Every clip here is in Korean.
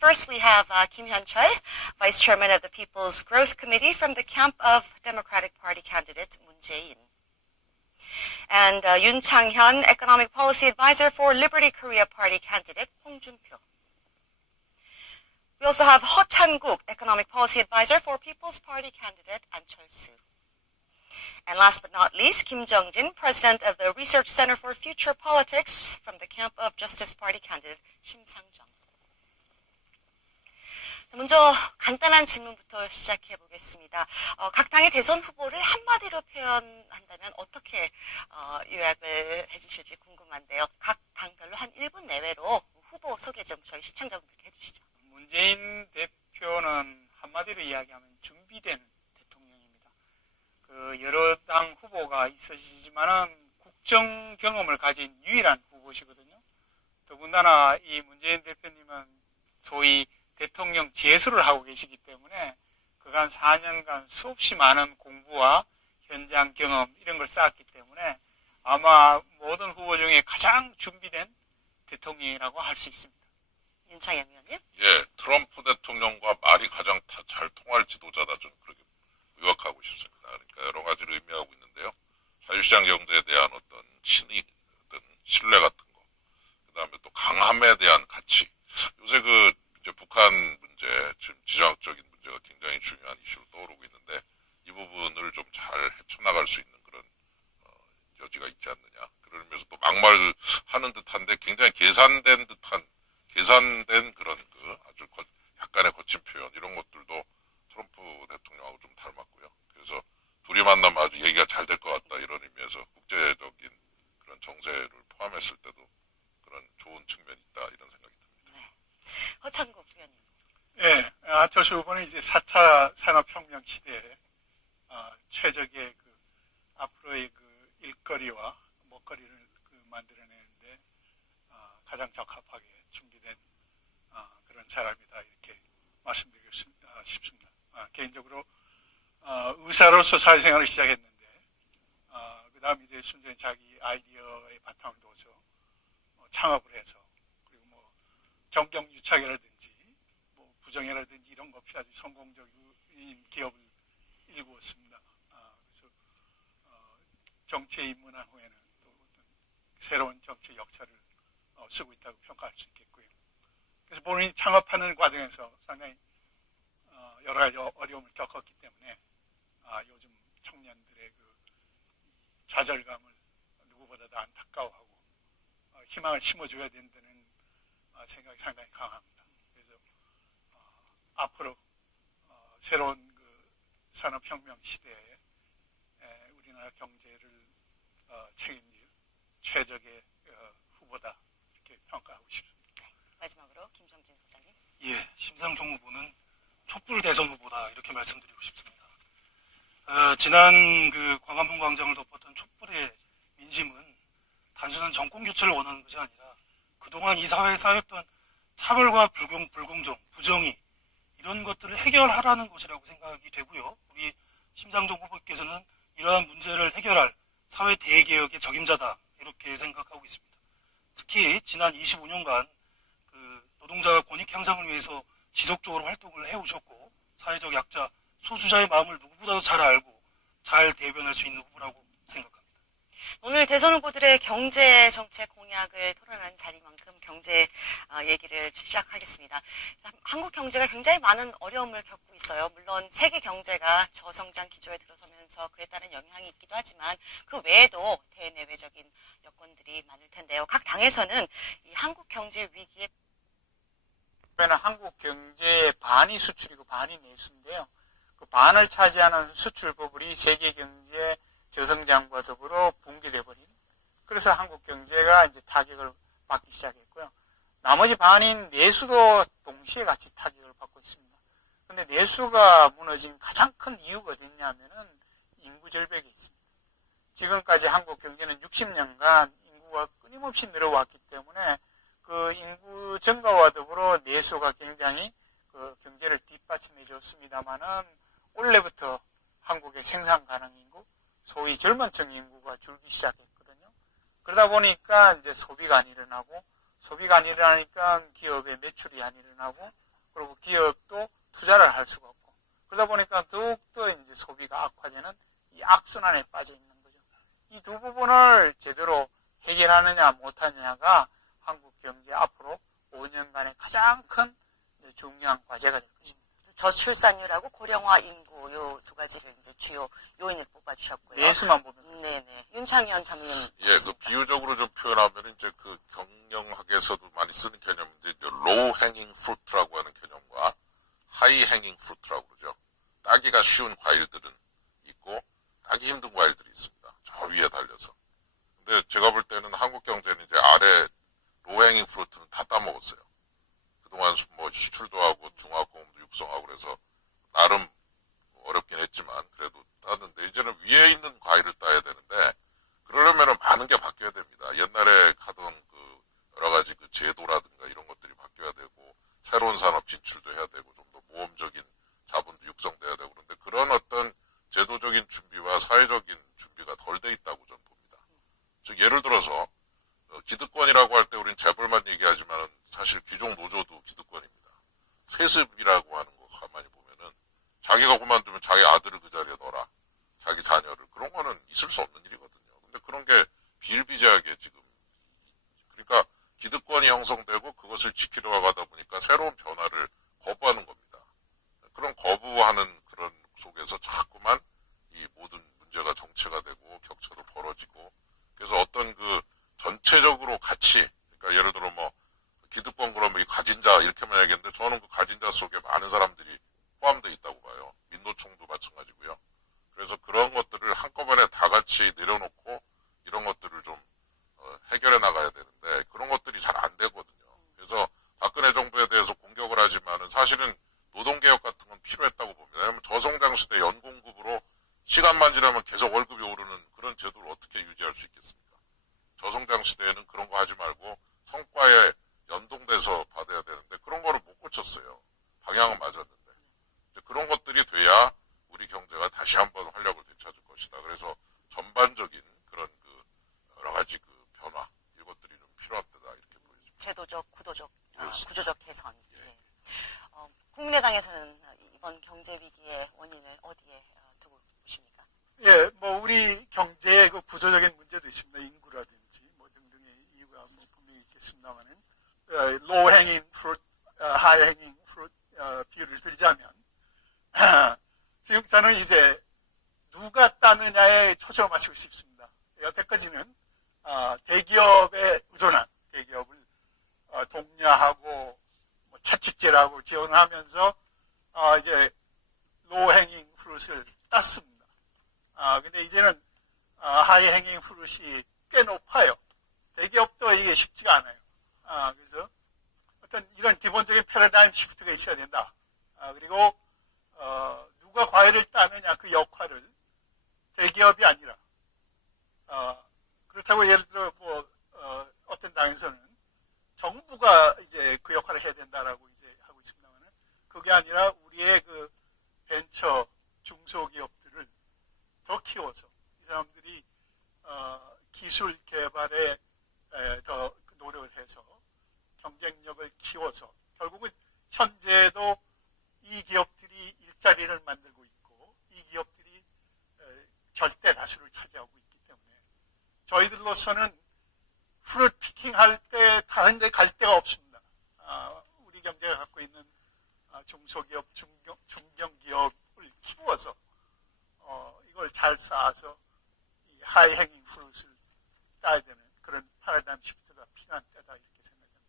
First, we have uh, Kim Hyun Chul, Vice Chairman of the People's Growth Committee from the camp of Democratic Party candidate Moon Jae-in. And uh, Yoon Chang-hyun, Economic Policy Advisor for Liberty Korea Party candidate Hong Jun-pyo. We also have Ho Chan-guk, Economic Policy Advisor for People's Party candidate An Chol-soo. And last but not least, Kim Jong-jin, President of the Research Center for Future Politics from the camp of Justice Party candidate Shim Sang-jung. 먼저 간단한 질문부터 시작해 보겠습니다. 어, 각 당의 대선 후보를 한마디로 표현한다면 어떻게 어, 요약을 해주실지 궁금한데요. 각 당별로 한 1분 내외로 후보 소개 좀 저희 시청자분들께 해주시죠. 문재인 대표는 한마디로 이야기하면 준비된 대통령입니다. 그 여러 당 후보가 있으시지만은 국정 경험을 가진 유일한 후보시거든요. 더군다나 이 문재인 대표님은 소위 대통령 재수를 하고 계시기 때문에 그간 4년간 수없이 많은 공부와 현장 경험 이런 걸 쌓았기 때문에 아마 모든 후보 중에 가장 준비된 대통령이라고 할 수 있습니다. 윤창현 의원님. 예, 트럼프 대통령과 말이 가장 다잘 통할 지도자다 저는 그렇게 의역하고 싶습니다. 그러니까 여러 가지를 의미하고 있는데요. 자유시장 경제에 대한 어떤 신의, 어떤 신뢰 같은 거, 그 다음에 또 강함에 대한 가치. 요새 그 이제 북한 문제, 지금 지정학적인 문제가 굉장히 중요한 이슈로 떠오르고 있는데 이 부분을 좀 잘 헤쳐나갈 수 있는 그런 어, 여지가 있지 않느냐. 그러면서 또 막말하는 듯한데 굉장히 계산된 듯한 계산된 그런 그 아주 거- 약간의 거친 표현 이런 것들도 트럼프 대통령하고 좀 닮았고요. 그래서 둘이 만나면 아주 얘기가 잘 될 것 같다 이런 의미에서 국제적인 그런 정세를 포함했을 때도 그런 좋은 측면이 있다 이런 듭니다. 허창국 의원님. 예, 안철수 후보는 이제 4차 산업혁명 시대에 어, 최적의 그 앞으로의 그 일거리와 먹거리를 그 만들어내는데 어, 가장 적합하게 준비된 어, 그런 사람이다 이렇게 싶- 어, 싶습니다. 아, 개인적으로 어, 의사로서 사회생활을 시작했는데 어, 그다음 이제 순전히 자기 아이디어의 바탕을 둬서 어, 창업을 해서 정경 유착이라든지 뭐 부정이라든지 이런 거 없이 아주 성공적인 기업을 일구었습니다. 아, 그래서 어, 정치에 입문한 후에는 또 어떤 새로운 정치 역사를 어, 쓰고 있다고 평가할 수 있겠고요. 그래서 본인이 창업하는 과정에서 상당히 어, 여러 가지 어- 어려움을 겪었기 때문에 아, 요즘 청년들의 그 좌절감을 누구보다도 안타까워하고 어, 희망을 심어줘야 된다는 어, 생각이 상당히 강합니다. 그래서 어, 앞으로 어, 새로운 그 산업혁명 시대에 에, 우리나라 경제를 어, 책임질 최적의 어, 후보다 이렇게 평가하고 싶습니다. 마지막으로 김정진 소장님. 예, 심상정 후보는 촛불 대선 후보다 이렇게 말씀드리고 싶습니다. 어, 지난 그 광화문 광장을 덮었던 촛불의 민심은 단순한 정권 교체를 원하는 것이 아니라 그동안 이 사회에 쌓였던 차별과 불공, 불공정, 부정의 이런 것들을 해결하라는 것이라고 생각이 되고요. 우리 심상정 후보께서는 이러한 문제를 해결할 사회 대개혁의 적임자다 이렇게 생각하고 있습니다. 특히 지난 25년간 그 노동자가 권익 향상을 위해서 지속적으로 활동을 해오셨고 사회적 약자 소수자의 마음을 누구보다도 잘 알고 잘 대변할 수 있는 후보라고 생각합니다. 오늘 대선 후보들의 경제 정책 공약을 토론하는 자리만큼 경제 어, 얘기를 시작하겠습니다. 자, 한국 경제가 굉장히 많은 어려움을 겪고 있어요. 물론 세계 경제가 저성장 기조에 들어서면서 그에 따른 영향이 있기도 하지만 그 외에도 대내외적인 여건들이 많을 텐데요. 각 당에서는 이 한국 경제 위기에 그러면 한국 경제의 반이 수출이고 반이 내수인데요. 그 반을 차지하는 수출 버블이 세계 경제의 저성장과 더불어 붕괴돼 버린. 그래서 한국 경제가 이제 타격을 받기 시작했고요. 나머지 반인 내수도 동시에 같이 타격을 받고 있습니다. 근데 내수가 무너진 가장 큰 이유가 어딨냐면은 인구 절벽에 있습니다. 지금까지 한국 경제는 60년간 인구가 끊임없이 늘어왔기 때문에 그 인구 증가와 더불어 내수가 굉장히 그 경제를 뒷받침해 줬습니다만은 올해부터 한국의 생산 가능 인구, 소위 젊은 층 인구가 줄기 시작했거든요. 그러다 보니까 이제 소비가 안 일어나고 소비가 안 일어나니까 기업의 매출이 안 일어나고 그리고 기업도 투자를 할 수가 없고 그러다 보니까 더욱더 이제 소비가 악화되는 이 악순환에 빠져 있는 거죠. 이 두 부분을 제대로 해결하느냐 못하느냐가 한국 경제 앞으로 5년간의 가장 큰 중요한 과제가 될 것입니다. 저출산율하고 고령화 인구 요 두 가지를 이제 주요 요인을 뽑아주셨고요. 예수만 보면 네네. 윤창현 자문님. 예, 그 비유적으로 좀 표현하면 이제 그 경영학에서도 많이 쓰는 개념, 이제 로우 행잉 프루트라고 하는 개념과 하이 행잉 프루트라고 그러죠. 따기가 쉬운 과일들은 있고 따기 힘든 과일들이 있습니다. 저 위에 달려서. 근데 제가 볼 때는 한국 경제는 이제 아래 로우 행잉 프루트는 다 따먹었어요. 그동안 수- 뭐 수출도 하고 중화공업도 육성하고 그래서 나름 어렵긴 했지만 그래도 땄는데 이제는 위에 있는 과일을 따야 되는데 그러려면 많은 게 바뀌어야 됩니다. 옛날에 하던 그 여러 가지 그 제도라든가 이런 것들이 바뀌어야 되고 새로운 산업 진출도 해야 되고 좀 더 모험적인 자본도 육성돼야 되고 그런데 그런 어떤 제도적인 준비와 사회적인 준비가 덜 돼 있다고 저는 봅니다. 즉 예를 들어서 어, 기득권이라고 할 때 우리는 재벌만 얘기하지만 사실 귀족 노조도 기득권입니다. 세습이라고 하는 거 가만히 보면은 자기가 그만두면 자기 아들을 그 자리에 넣어라. 자기 자녀를. 그런 거는 있을 수 없는 일이거든요. 근데 그런 게 비일비재하게 지금 그러니까 기득권이 형성되고 그것을 지키려 가다 보니까 새로운 변화를 거부하는 겁니다. 그런 거부하는 그런 속에서 자꾸만 이 모든 문제가 정체가 되고 격차도 벌어지고 그래서 어떤 그 전체적으로 같이 그러니까 예를 들어 뭐 기득권 그러면 이 가진 자 이렇게만 얘기했는데 저는 그 가진 자 속에 많은 사람들이 포함되어 있다고 봐요. 민노총도 마찬가지고요. 그래서 그런 것들을 한꺼번에 다 같이 내려놓고 이런 것들을 좀 어, 해결해 나가야 되는데 그런 것들이 잘 안 되거든요. 그래서 박근혜 정부에 대해서 공격을 하지만은 사실은 노동개혁 같은 건 필요했다고 봅니다. 왜냐하면 저성장 시대 연공급으로 시간만 지나면 계속 월급이 오르는 그런 제도를 어떻게 유지할 수 있겠습니까? 저성장 시대에는 그런 거 하지 말고 성과에 연동돼서 받아야 되는데 그런 거를 못 고쳤어요. 방향은 맞았는데 그런 것들이 돼야 우리 경제가 다시 한번 활력을 되찾을 것이다. 그래서 전반적인 그런 그 여러 가지 그 변화 이것들이 좀 필요하다 이렇게 보여집니다. 제도적, 구도적, 어, 그렇습니다. 구조적 개선. 예. 어, 국민의당에서는 이번 경제 위기의 원인을 어디에? 예, 뭐 우리 경제의 그 구조적인 문제도 있습니다. 인구라든지 뭐 등등의 이유가 뭐 분명히 있겠습니다만은 로우 행잉 프루트, 하이 행잉 프루트 어, 비율을 들자면 지금 저는 이제 누가 따느냐에 초점을 맞추고 싶습니다. 여태까지는 어, 대기업에 의존한 대기업을 어, 독려하고 뭐 채찍질하고 지원하면서 어, 이제 로행잉 프루트를 땄습니다. 아, 근데 이제는 아, 하이 행잉 프루트이 꽤 높아요. 대기업도 이게 쉽지가 않아요. 아, 그래서 어떤 이런 기본적인 패러다임 시프트가 있어야 된다. 아, 그리고 어, 누가 과외를 따느냐 그 역할을 대기업이 아니라 어, 그렇다고 예를 들어 뭐 어, 어떤 당에서는 정부가 이제 그 역할을 해야 된다라고 이제 하고 있습니다만은 그게 아니라 우리의 그 벤처 중소기업들을 더 키워서 이 사람들이 어, 기술 개발에 에, 더 노력을 해서 경쟁력을 키워서 결국은 현재도 이 기업들이 일자리를 만들고 있고 이 기업들이 에, 절대 다수를 차지하고 있기 때문에 저희들로서는 프루트 피킹 할 때 다른 데 갈 데가 없습니다. 아, 우리 경제가 갖고 있는 아, 중소기업, 중경, 중견기업을 키워서 어, 이걸 잘 쌓아서 이 하이 행잉 프루트를 따야 되는 그런 파라다임 시프트가 필요한 때다 이렇게 생각합니다.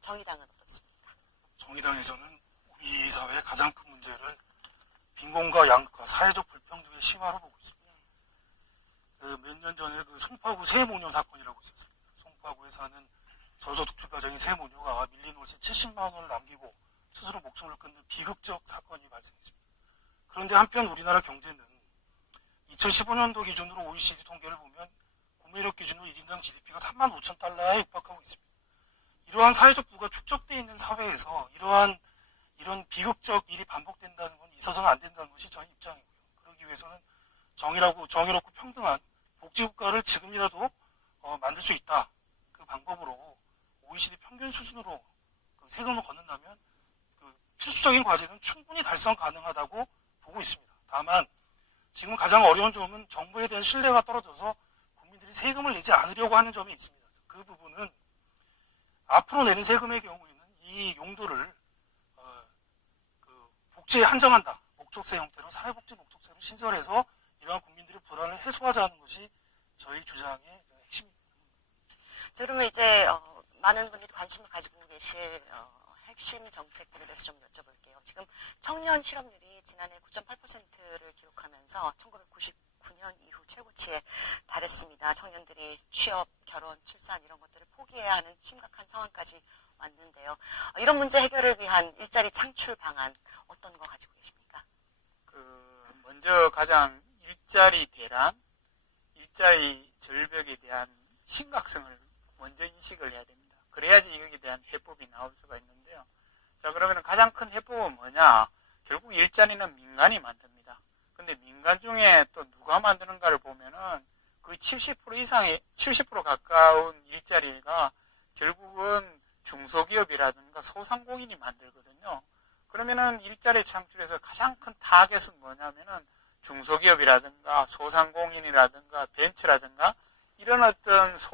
정의당은 어떻습니까? 정의당에서는 우리 사회의 가장 큰 문제를 빈곤과 양극화, 사회적 불평등의 심화로 보고 있습니다. 그 몇 년 전에 그 송파구 세모녀 사건이라고 있었습니다. 송파구에 사는 저소득주 가정인 세모녀가 밀린 옷에 70만 원을 남기고 스스로 목숨을 끊는 비극적 사건이 발생했습니다. 그런데 한편 우리나라 경제는 2015년도 기준으로 OECD 통계를 보면 구매력 기준으로 1인당 GDP가 3만 5천 달러에 육박하고 있습니다. 이러한 사회적 부가 축적되어 있는 사회에서 이러한 이런 비극적 일이 반복된다는 건 있어서는 안 된다는 것이 저희 입장이고요. 그러기 위해서는 정의라고 정의롭고 평등한 복지국가를 지금이라도 어, 만들 수 있다. 그 방법으로 OECD 평균 수준으로 그 세금을 걷는다면 그 필수적인 과제는 충분히 달성 가능하다고 보고 있습니다. 다만 지금 가장 어려운 점은 정부에 대한 신뢰가 떨어져서 국민들이 세금을 내지 않으려고 하는 점이 있습니다. 그 부분은 앞으로 내는 세금의 경우에는 이 용도를 어, 그 복지에 한정한다. 목적세 형태로 사회복지 목적세로 신설해서 이러한 국민들의 불안을 해소하자는 것이 저희 주장의 핵심입니다. 자, 그러면 이제 어, 많은 분들이 관심을 가지고 계실 어, 핵심 정책들에 대해서 좀 여쭤볼게요. 지금 청년 실업률이 지난해 9.8%를 기록하면서 1999년 이후 최고치에 달했습니다. 청년들이 취업, 결혼, 출산 이런 것들을 포기해야 하는 심각한 상황까지 왔는데요. 어, 이런 문제 해결을 위한 일자리 창출 방안 어떤 거 가지고 계십니까? 그 먼저 가장 일자리 대란, 일자리 절벽에 대한 심각성을 먼저 인식을 해야 됩니다. 그래야지 여기에 대한 해법이 나올 수가 있는데요. 자 그러면 가장 큰 해법은 뭐냐? 결국 일자리는 민간이 만듭니다. 근데 민간 중에 또 누가 만드는가를 보면은 그70% 이상의 70% 가까운 일자리가 결국은 중소기업이라든가 소상공인이 만들거든요. 그러면은 일자리 창출에서 가장 큰 타겟은 뭐냐면은 중소기업이라든가 소상공인이라든가 벤처라든가 이런 어떤 소